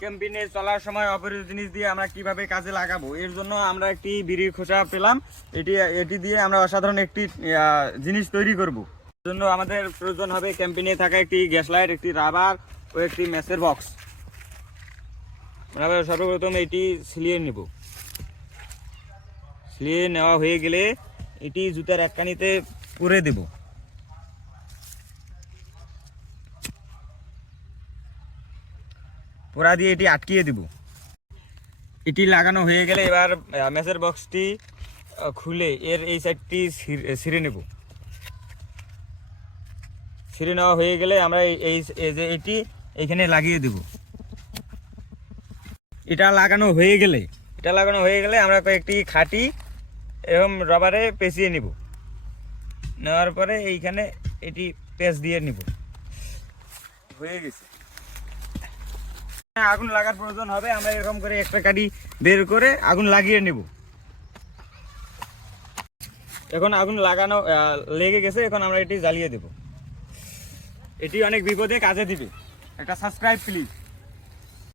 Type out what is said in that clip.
ক্যাম্পেইনে চলার সময় অপরিচিত জিনিস দিয়ে আমরা কিভাবে কাজে লাগাবো, এর জন্য আমরা একটি বিড়ির খোসা পেলাম। এটি দিয়ে আমরা অসাধারণ একটি জিনিস তৈরি করব। এর জন্য আমাদের প্রয়োজন হবে ক্যাম্পেইনে থাকা একটি গ্যাস লাইট, একটি রাবার ও একটি ম্যাচের বক্স। আমরা সর্বপ্রথম এটি সিলিয়ে নেব। সিলিয়ে নেওয়া হয়ে গেলে এটি জুতার এককানিতে পুরে দেব। পোড়া দিয়ে এটি আটকিয়ে দেব। এটি লাগানো হয়ে গেলে এবার ম্যাচের বক্সটি খুলে এর এই সাইডটি ছিঁড়ে নেব। ছিঁড়ে নেওয়া হয়ে গেলে আমরা এই যে এটি এইখানে লাগিয়ে দেব। এটা লাগানো হয়ে গেলে আমরা কয়েকটি খাঁটি এবং রবারে পেঁচিয়ে নিব। নেওয়ার পরে এইখানে এটি পেঁচ দিয়ে নিব। হয়ে গেছে। আগুন লাগার প্রয়োজন হবে। আমরা এরকম করে একটা কাঠি বের করে আগুন লাগিয়ে নেব। এখন আগুন লাগানো লেগে গেছে, এখন আমরা এটি জ্বালিয়ে দেব। এটি অনেক বিপদে কাজে দিবে। একটা সাবস্ক্রাইব প্লিজ।